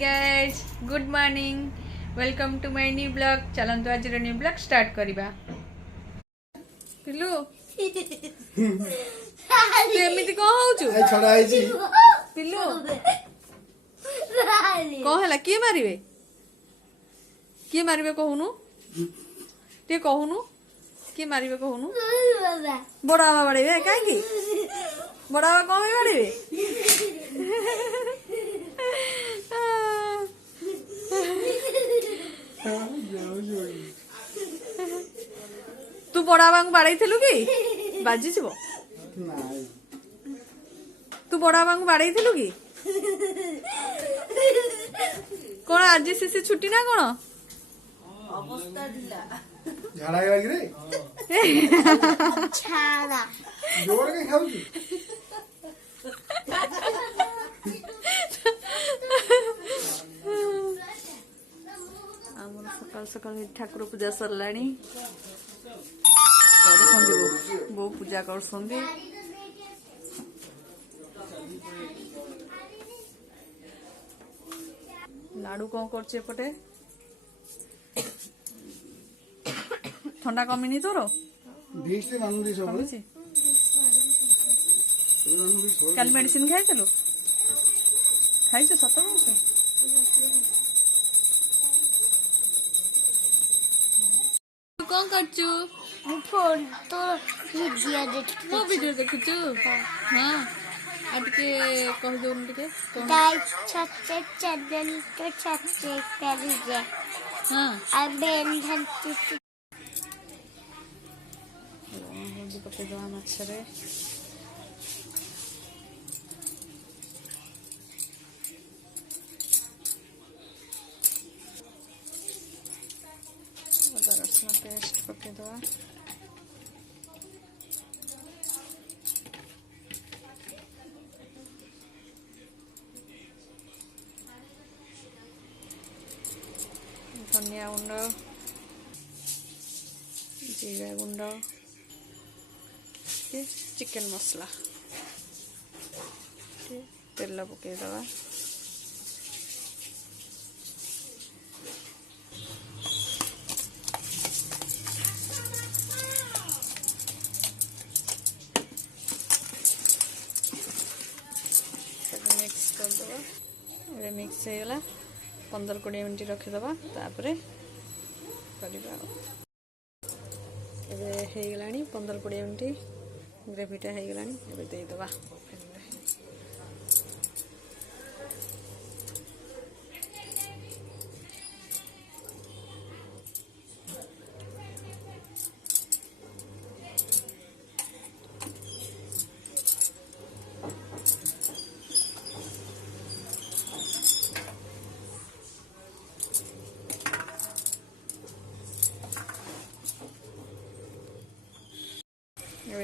guys good morning welcome to my new blog चलंतु आज new blog start करिबा पिल्लू तू एमिति को होउछु आई छडा आइची पिल्लू को हला के मारिबे कहूनु ते कहूनु के मारिबे कहूनु बड़ा बाबा बाड़े काहे की बड़ा बाबा कोन बाड़े तू बड़ा बाबा बाड़ाई थिलु कि बाजी छिबो तू बड़ा बाबा बाड़ाई थिलु कि कोन आज से छुट्टी ना कोन अवस्था ढिला झाडा गेला रे छाड़ा जोर के खाउची ଆମର ସକାଳ ସକାଳ ଠାକୁର ପୂଜା ସରିଲାଣି ବୋଉ ପୂଜା କରୁଛନ୍ତି ଲାଡୁ କଣ କରୁଛି ଏପଟେ ଥଣ୍ଡା କମିନି ତୋର ଭିକ୍ସ ମାନୁଲି ସବୁ କମିଛି କାଲି ମେଡିସିନ ଖାଇଥିଲୁ ଖାଇଛୁ ସତ କହୁଛୁ कौन करचू फोन तो वीडियो देख वो वीडियो देखुचू हां आटके कह दो उनके लाइक सब्सक्राइब चैनल को सब्सक्राइब करिए हां अब बेंधन हल्दी पके दवा मच्छरे रसुन पेस्ट पके दवा धनिया गुंड जीरा गुंड चिकन मसला तेल पके दवा मिक्स करदे मिक्स हो गला 15-20 मिनट रखिदबा तापर करबा एबे हे गलानी 15-20 मिनट ग्रेवीटा हे गलानी एबे दे दबा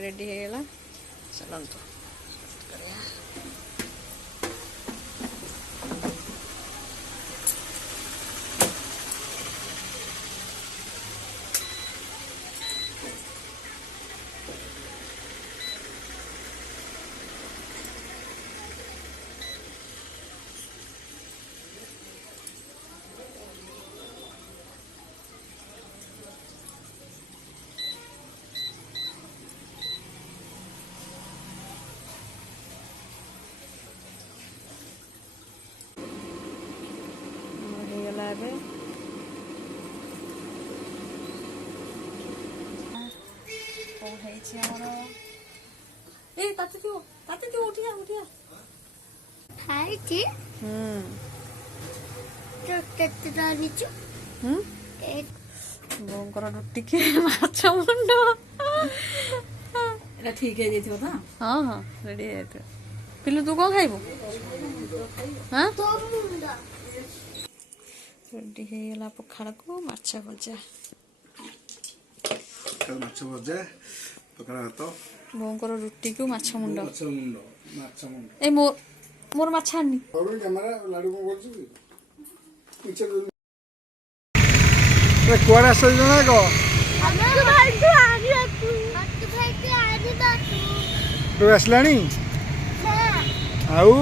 रेडी हो गला चलंतु ଏବେ କଣ ହେଇଛି ଆମର ଏ ତାତେ ଦିଅ ଉଠିଆ ଖାଇଛି तो केतना निचु एक ବୋଉଙ୍କର ରୁଟି କି ମାଛ ମୁଣ୍ଡ ଏଟା ଠିକ ହେଇଯାଇଥିବ ତ ହଁ ହଁ ରେଡି ହେଇଯାଇଥିବ ପିଲୁ ତୁ କଣ ଖାଇବୁ ହଁ तो मुंडा ରେଡି ହେଇଗଲା ପଖାଳକୁ ମାଛ ଭଜା ମାଛ ଭଜା ପଖାଳ ଭାତ ବୋଉଙ୍କର ରୁଟିକୁ ମାଛ ମୁଣ୍ଡ ମାଛ ମୁଣ୍ଡ ଏ ମୋର ମାଛ ଆଣିନି କ୍ୟାମେରା ଲାଡୁ କଣ କରୁଛୁ କୁଆଡେ ଆସ ଜଣା କ ତୁ ଆସିଲାଣି ଆଉ